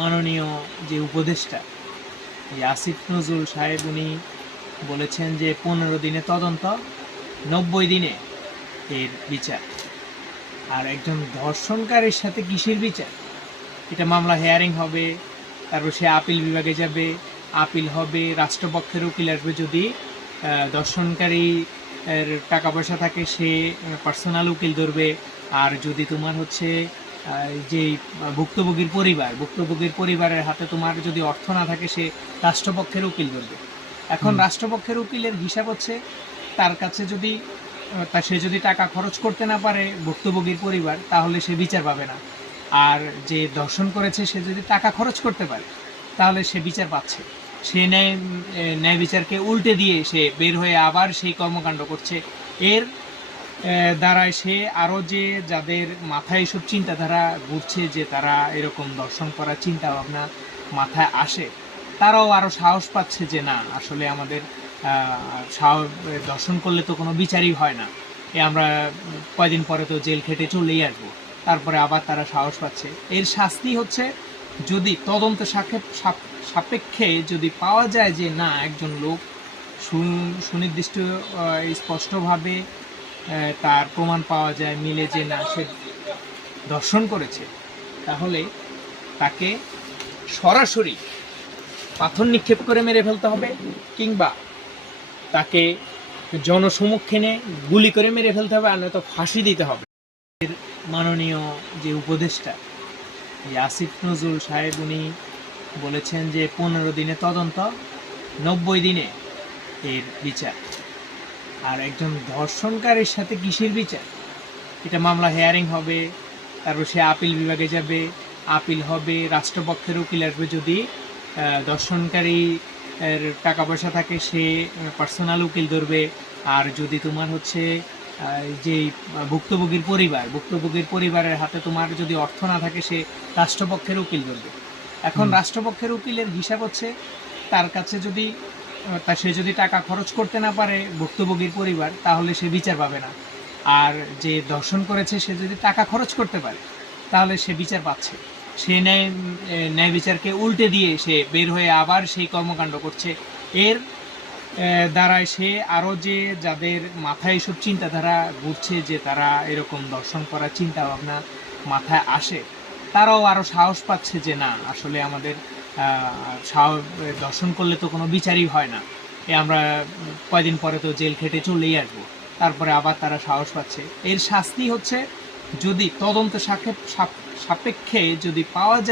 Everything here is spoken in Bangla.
মাননীয় যে উপদেষ্টা আসিফ নজরুল সাহেব উনি বলেছেন যে 15 দিনে তদন্ত, 90 দিনে এর বিচার। আর একজন ধর্ষণকারীর সাথে কিসের বিচার? এটা মামলা হেয়ারিং হবে, তারপর সে আপিল বিভাগে যাবে, আপিল হবে, রাষ্ট্রপক্ষের উকিল আসবে। যদি ধর্ষণকারী এর টাকা পয়সা থাকে সে পার্সোনাল উকিল ধরবে। আর যদি তোমার হচ্ছে যেই ভুক্তভোগীর পরিবারের হাতে তোমার যদি অর্থ না থাকে সে রাষ্ট্রপক্ষের উকিল ধরবে। এখন রাষ্ট্রপক্ষের উকিলের হিসাব হচ্ছে তার কাছে যদি সে যদি টাকা খরচ করতে না পারে ভুক্তভোগীর পরিবার, তাহলে সে বিচার পাবে না। আর যে ধর্ষণ করেছে সে যদি টাকা খরচ করতে পারে তাহলে সে বিচার পাচ্ছে। সে ন্যায় বিচারকে উল্টে দিয়ে সে বের হয়ে আবার সেই কর্মকাণ্ড করছে। এর দ্বারায় সে আরও যে যাদের মাথায় এসব চিন্তাধারা ঘুরছে যে তারা এরকম দর্শন করার চিন্তা ভাবনা মাথায় আসে, তারাও আরও সাহস পাচ্ছে যে না, আসলে আমাদের দর্শন করলে তো কোনো বিচারই হয় না, আমরা কয়দিন পরে তো জেল খেটে চলেই আসবো। তারপরে আবার তারা সাহস পাচ্ছে। এর শাস্তি হচ্ছে যদি তদন্ত সাপেক্ষে যদি পাওয়া যায় যে না, একজন লোক সুনির্দিষ্ট স্পষ্টভাবে তার প্রমাণ পাওয়া যায়, মিলে যে না সে দর্শন করেছে, তাহলে তাকে সরাসরি পাথর নিক্ষেপ করে মেরে ফেলতে হবে, কিংবা তাকে জনসমক্ষে গুলি করে মেরে ফেলতে হবে, আর নয়তো ফাঁসি দিতে হবে। মাননীয় যে উপদেষ্টা আসিফ নজরুল সাহেব উনি বলেছেন যে 15 দিনে তদন্ত, 90 দিনে এর বিচার। আর একজন ধর্ষণকারীর সাথে কিসের বিচার? এটা মামলা হেয়ারিং হবে, তারপর সে আপিল বিভাগে যাবে, আপিল হবে, রাষ্ট্রপক্ষের উকিল আসবে। যদি দর্শনকারী এর টাকা পয়সা থাকে সে পার্সোনাল উকিল ধরবে। আর যদি তোমার হচ্ছে যেই ভুক্তভোগীর পরিবারের হাতে তোমার যদি অর্থ না থাকে সে রাষ্ট্রপক্ষের উকিল ধরবে। এখন রাষ্ট্রপক্ষের উকিলের হিসাব হচ্ছে তার কাছে যদি সে যদি টাকা খরচ করতে না পারে ভুক্তভোগীর পরিবার, তাহলে সে বিচার পাবে না। আর যে দর্শন করেছে সে যদি টাকা খরচ করতে পারে তাহলে সে বিচার পাচ্ছে। সে ন্যায় বিচারকে উল্টে দিয়ে সে বের হয়ে আবার সেই কর্মকাণ্ড করছে। এর দ্বারায় সে আরও যে যাদের মাথায় এসব চিন্তাধারা ঘুরছে যে তারা এরকম দর্শন করার চিন্তা ভাবনা মাথায় আসে, তারাও আরও সাহস পাচ্ছে যে না, আসলে আমাদের দর্শন করলে তো কোনো বিচারই হয় না, আমরা কয়দিন পরে তো জেল খেটে চলেই আসবো। তারপরে আবার তারা সাহস পাচ্ছে। এর শাস্তি হচ্ছে যদি তদন্ত সাপেক্ষে যদি পাওয়া যায়